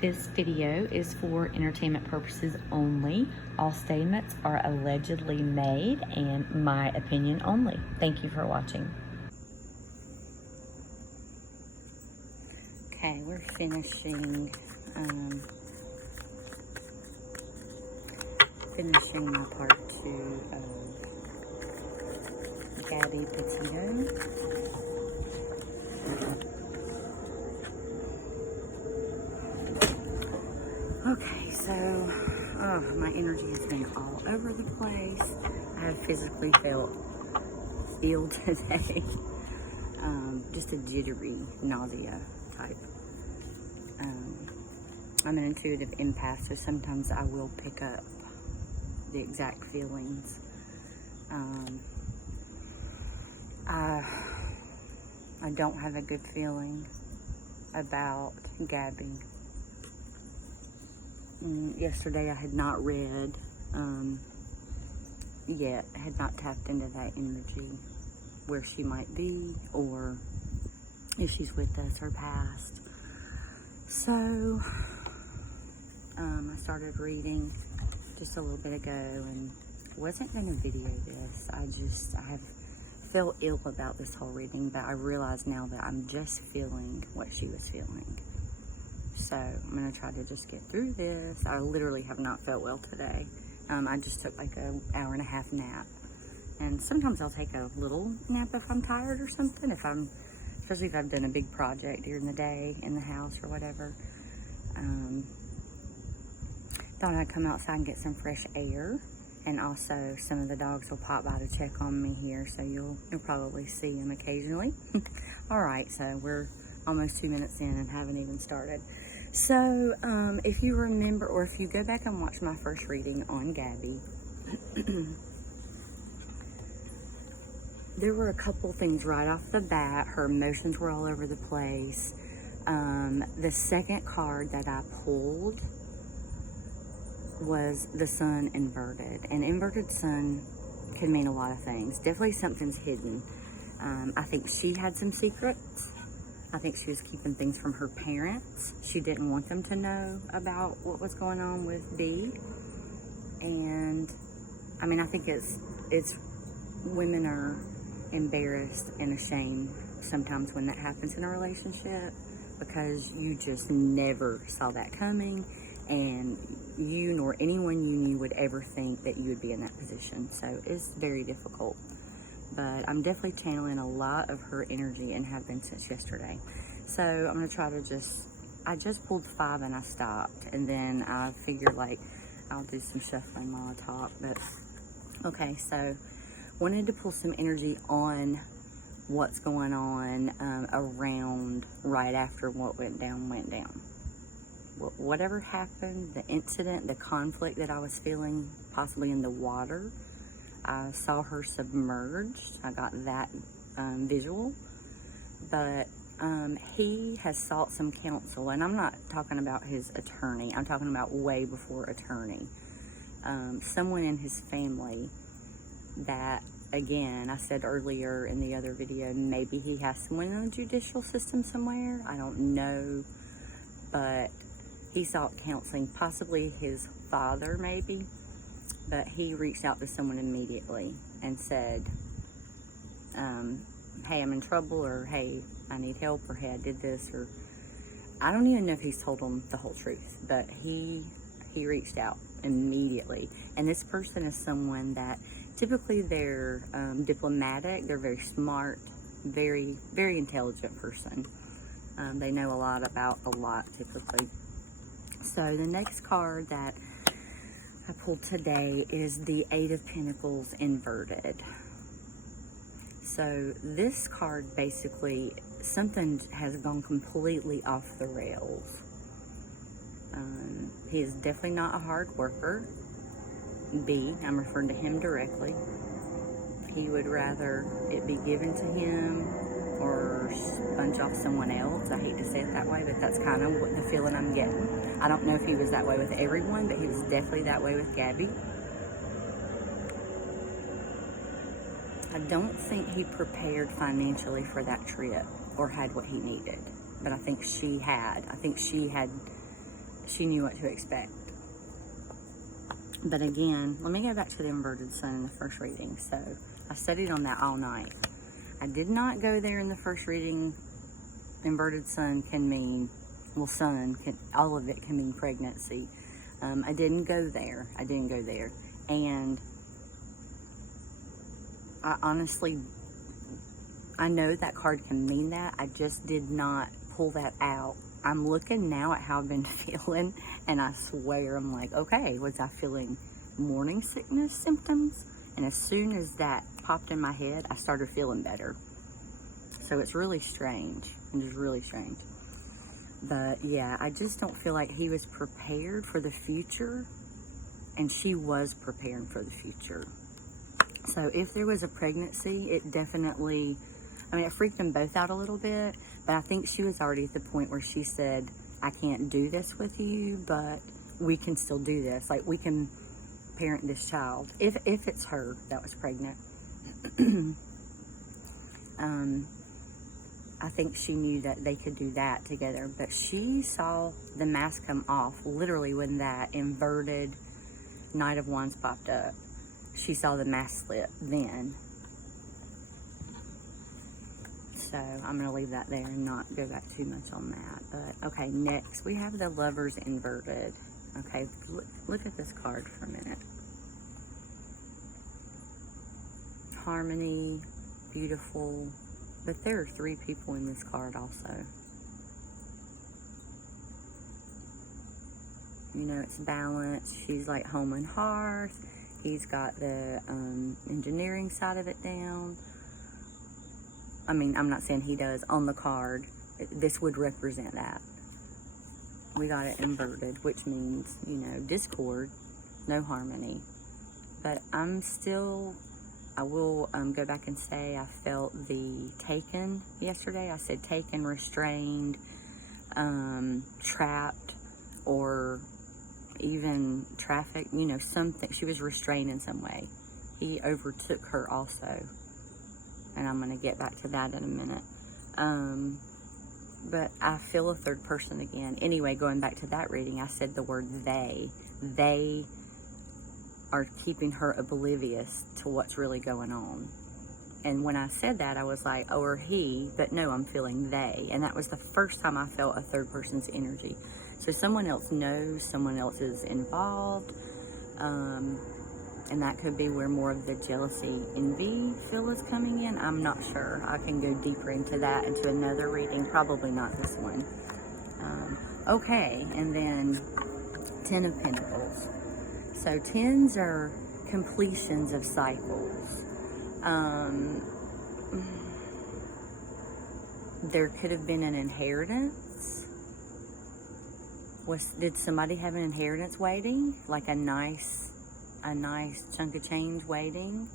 This video is for entertainment purposes only. All statements are allegedly made and my opinion only. Thank you for watching. Okay, we're finishing my part 2 of Gabby Petito. Okay, so my energy has been all over the place. I have physically felt ill today. Just a jittery nausea type. I'm an intuitive empath, so sometimes I will pick up the exact feelings. I don't have a good feeling about Gabby. Yesterday I had not read yet. I had not tapped into that energy, where she might be, or if she's with us or past. So I started reading just a little bit ago and wasn't going to video this. I have felt ill about this whole reading, but I realize now that I'm just feeling what she was feeling. So I'm going to try to just get through this. I literally have not felt well today. I just took like an hour and a half nap. And sometimes I'll take a little nap if I'm tired or something, especially if I've done a big project during the day in the house or whatever. Thought I'd come outside and get some fresh air. And also some of the dogs will pop by to check on me here, so you'll probably see them occasionally. All right, so we're almost 2 minutes in and haven't even started. So if you remember, or if you go back and watch my first reading on Gabby, there were a couple things right off the bat. Her emotions were all over the place. The second card that I pulled was the sun inverted. And inverted sun can mean a lot of things. Definitely something's hidden. I think she had some secrets. I think she was keeping things from her parents. She didn't want them to know about what was going on with B. And I mean, I think it's women are embarrassed and ashamed sometimes when that happens in a relationship, because you just never saw that coming, and you nor anyone you knew would ever think that you would be in that position. So it's very difficult. But I'm definitely channeling a lot of her energy and have been since yesterday. So I'm going to try to I just pulled 5 and I stopped. And then I figured like I'll do some shuffling while I talk. But okay, so wanted to pull some energy on what's going on around right after what went down. Whatever happened, the incident, the conflict that I was feeling possibly in the water, I saw her submerged. I got that visual. But he has sought some counsel, and I'm not talking about his attorney. I'm talking about way before attorney. Someone in his family that, again, I said earlier in the other video, maybe he has someone in the judicial system somewhere. I don't know. But he sought counseling, possibly his father maybe, but he reached out to someone immediately and said, hey, I'm in trouble, or hey, I need help, or hey, I did this, or I don't even know if he's told them the whole truth, but he reached out immediately. And this person is someone that typically they're diplomatic, they're very smart, very, very intelligent person. They know a lot about a lot typically. So the next card that I pulled today is the 8 of Pentacles inverted. So this card, basically, something has gone completely off the rails. He is definitely not a hard worker. B, I'm referring to him directly. He would rather it be given to him or sponge off someone else. I hate to say it that way, but that's kind of what the feeling I'm getting. I don't know if he was that way with everyone, but he was definitely that way with Gabby. I don't think he prepared financially for that trip or had what he needed, but I think she had. I think she had she knew what to expect. But again, let me go back to the inverted sun in the first reading. So I studied on that all night. I did not go there in the first reading. Inverted sun can mean, well, sun can, all of it can mean pregnancy. I didn't go there. And I honestly, I know that card can mean that. I just did not pull that out. I'm looking now at how I've been feeling, and I swear I'm like, okay, was I feeling morning sickness symptoms? And as soon as that popped in my head, I started feeling better. So it's really strange. It is really strange. But yeah, I just don't feel like he was prepared for the future, and she was preparing for the future. So if there was a pregnancy, it definitely, I mean, it freaked them both out a little bit, but I think she was already at the point where she said, I can't do this with you, but we can still do this. Like, we can parent this child, if it's her that was pregnant. I think she knew that they could do that together, but she saw the mask come off literally when that inverted Knight of Wands popped up. She saw the mask slip then. So I'm going to leave that there and not go back too much on that. But okay, next we have the Lovers inverted. Okay, look at this card for a minute. Harmony, beautiful. But there are 3 people in this card also. You know, it's balance. She's like home and hearth. He's got the engineering side of it down. I mean, I'm not saying he does on the card. This would represent that. We got it inverted, which means, you know, discord, no harmony. But I will go back and say I felt the taken yesterday. I said taken, restrained, trapped, or even trafficked, you know, something. She was restrained in some way. He overtook her also. And I'm going to get back to that in a minute. But I feel a third person again. Anyway, going back to that reading, I said the word they. They are keeping her oblivious to what's really going on. And when I said that, I was like, oh, or he, but no, I'm feeling they. And that was the first time I felt a third person's energy. So someone else knows, someone else is involved. And that could be where more of the jealousy, envy feel is coming in. I'm not sure. I can go deeper into that, into another reading. Probably not this one. Okay, and then 10 of Pentacles. So 10s are completions of cycles. There could have been an inheritance. Did somebody have an inheritance waiting? Like a nice chunk of change waiting?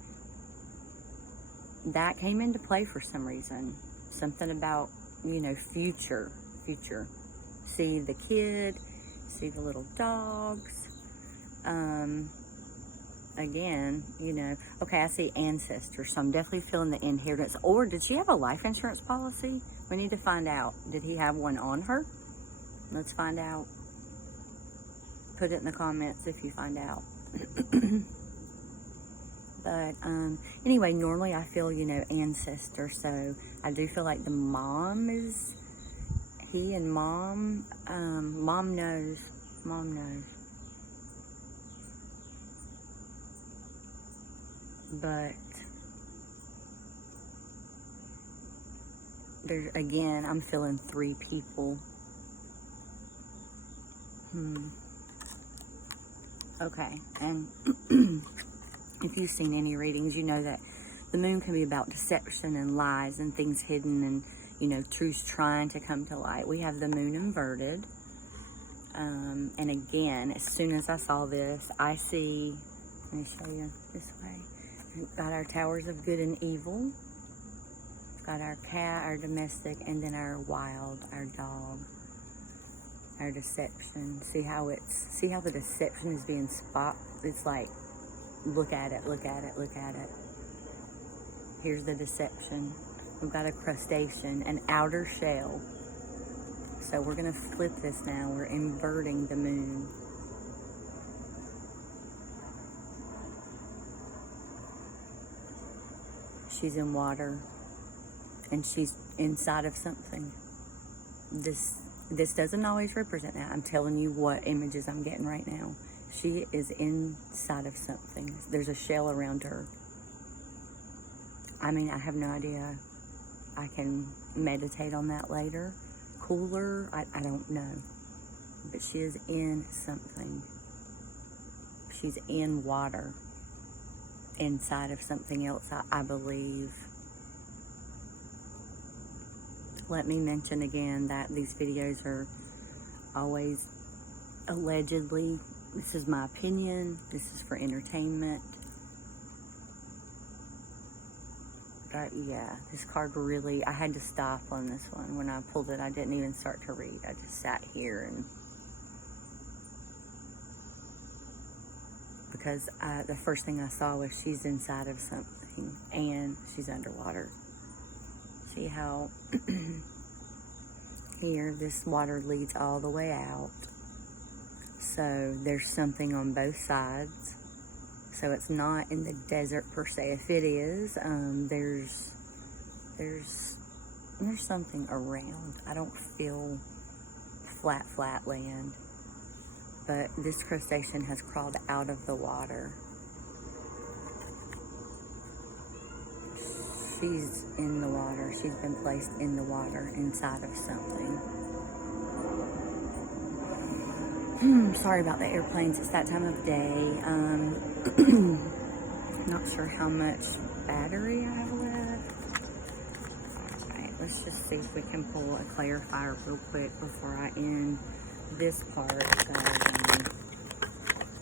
That came into play for some reason. Something about, you know, future. See the kid, see the little dogs. Again, you know, okay, I see ancestors, so I'm definitely feeling the inheritance. Or did she have a life insurance policy? We need to find out. Did he have one on her? Let's find out. Put it in the comments if you find out. But anyway, normally I feel, you know, ancestor, so I do feel like the mom is, he and mom knows. But there again, I'm feeling 3 people. Okay, and if you've seen any readings, you know that the moon can be about deception and lies and things hidden and, you know, truths trying to come to light. We have the moon inverted. And again, as soon as I saw this, I see, let me show you this way. We've got our towers of good and evil. We've got our cat, our domestic, and then our wild, our dog, our deception. See how the deception is being spot. It's like, look at it. Here's the deception. We've got a crustacean, an outer shell. So we're going to flip this now. We're inverting the moon. She's in water, and she's inside of something. This doesn't always represent that. I'm telling you what images I'm getting right now. She is inside of something. There's a shell around her. I mean, I have no idea. I can meditate on that later. Cooler, I don't know. But she is in something. She's in water. Inside of something else, I believe. Let me mention again that these videos are always allegedly. This is my opinion. This is for entertainment. But yeah, this card really, I had to stop on this one. When I pulled it, I didn't even start to read. I just sat here and because the first thing I saw was she's inside of something and she's underwater. See how here this water leads all the way out. So there's something on both sides. So it's not in the desert per se. If it is, there's something around. I don't feel flat land. But this crustacean has crawled out of the water. She's in the water. She's been placed in the water inside of something. Sorry about the airplanes. It's that time of day. Not sure how much battery I have left. Alright, let's just see if we can pull a clarifier real quick before I end this part of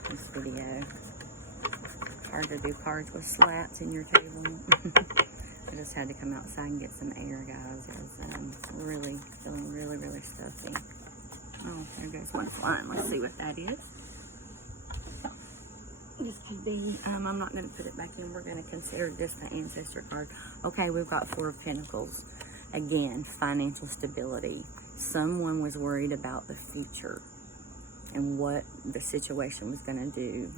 this video. Hard to do cards with slats in your table. I just had to come outside and get some air, guys. It's really feeling really stuffy. Oh, there goes one flying. Let's see what that is. This could be, I'm not going to put it back in. We're going to consider this the ancestor card. Okay, we've got Four of Pentacles. Again, financial stability. Someone was worried about the future and what the situation was going to do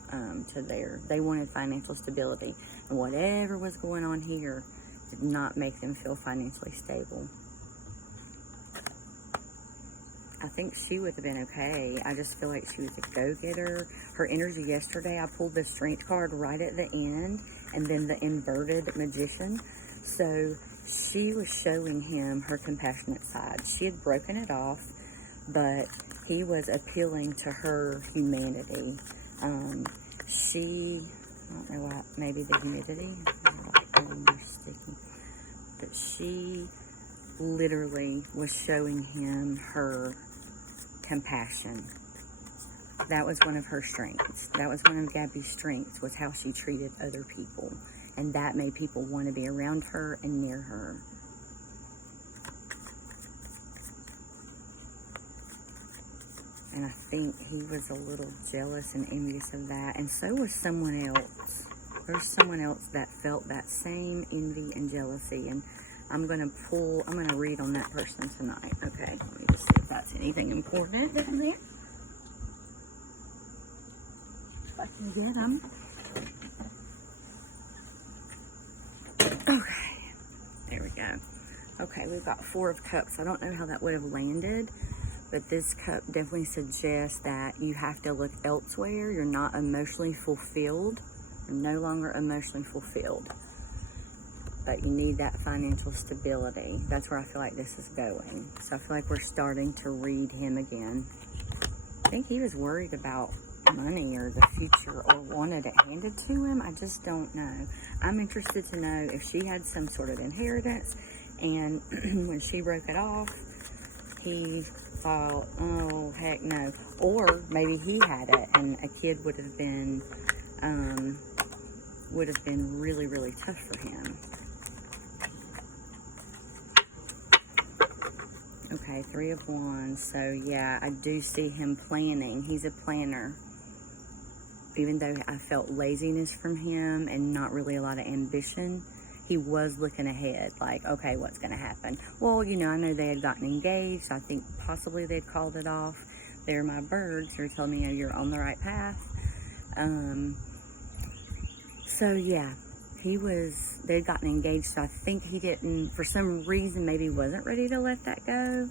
they wanted financial stability. And whatever was going on here did not make them feel financially stable. I think she would have been okay. I just feel like she was a go-getter. Her energy yesterday, I pulled the Strength card right at the end, and then the inverted Magician. So she was showing him her compassionate side. She had broken it off, but he was appealing to her humanity. I don't know why, maybe the humidity, but she literally was showing him her compassion. That was one of her strengths. That was one of Gabby's strengths, was how she treated other people. And that made people want to be around her and near her. And I think he was a little jealous and envious of that. And so was someone else. There's someone else that felt that same envy and jealousy. And I'm going to read on that person tonight. Okay, let me just see if that's anything important down there. If I can get them. Okay, there we go. Okay, we've got Four of Cups. I don't know how that would have landed, but this cup definitely suggests that you have to look elsewhere. You're not emotionally fulfilled. You're no longer emotionally fulfilled. But you need that financial stability. That's where I feel like this is going. So I feel like we're starting to read him again. I think he was worried about money or the future or wanted it handed to him. I just don't know. I'm interested to know if she had some sort of inheritance and when she broke it off, he thought, oh, heck no. Or maybe he had it and a kid would have been really tough for him. Okay, Three of Wands. So yeah, I do see him planning. He's a planner. Even though I felt laziness from him and not really a lot of ambition, he was looking ahead, like, okay, what's going to happen? Well, you know, I know they had gotten engaged. I think possibly they'd called it off. They're my birds. They're telling me, you're on the right path. So yeah, they'd gotten engaged. So I think he didn't, for some reason, maybe wasn't ready to let that go.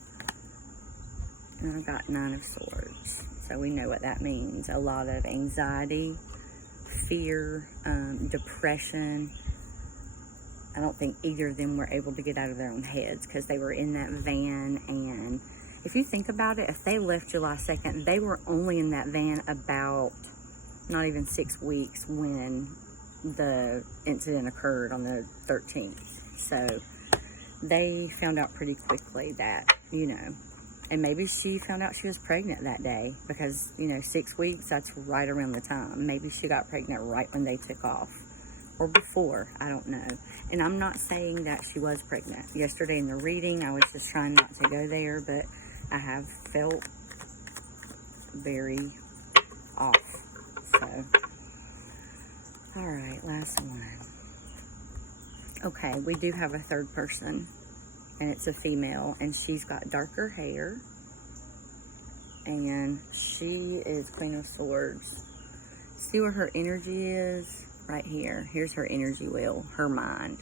And I got 9 of Swords. So we know what that means. A lot of anxiety, fear, depression. I don't think either of them were able to get out of their own heads because they were in that van. And if you think about it, if they left July 2nd, they were only in that van about not even 6 weeks when the incident occurred on the 13th. So they found out pretty quickly that, you know, and maybe she found out she was pregnant that day because, you know, 6 weeks, that's right around the time. Maybe she got pregnant right when they took off. Or before, I don't know. And I'm not saying that she was pregnant. Yesterday in the reading, I was just trying not to go there, but I have felt very off. So, all right, last one. Okay, we do have a third person, and it's a female, and she's got darker hair, and she is Queen of Swords. See where her energy is? Right here. Here's her energy wheel, her mind.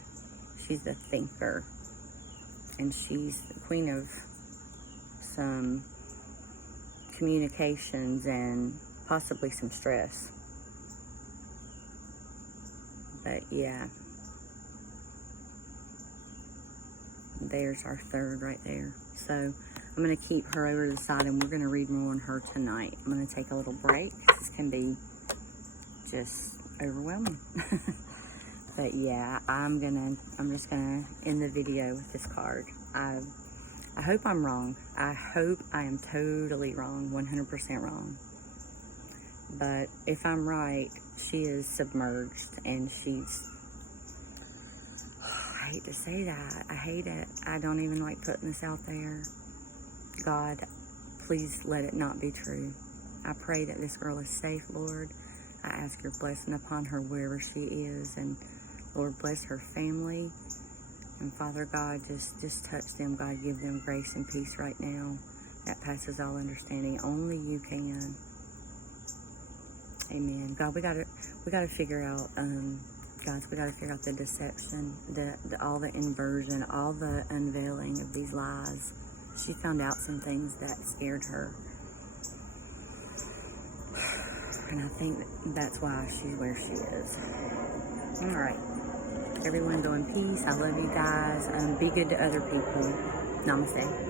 She's the thinker. And she's the queen of some communications and possibly some stress. But yeah. There's our third right there. So I'm going to keep her over to the side and we're going to read more on her tonight. I'm going to take a little break. This can be just overwhelming. But yeah, I'm just gonna end the video with this card. I hope I'm wrong. I hope I am totally wrong, 100% wrong. But if I'm right, she is submerged and she's, I hate to say that. I hate it. I don't even like putting this out there. God, please let it not be true. I pray that this girl is safe, Lord. I ask your blessing upon her wherever she is, and Lord, bless her family. And Father God, just touch them. God, give them grace and peace right now that passes all understanding. Only you can. Amen. God, we gotta figure out, guys, we gotta figure out the deception, all the inversion, all the unveiling of these lies. She found out some things that scared her. And I think that's why she's where she is. All right. Everyone go in peace. I love you guys. Be good to other people. Namaste.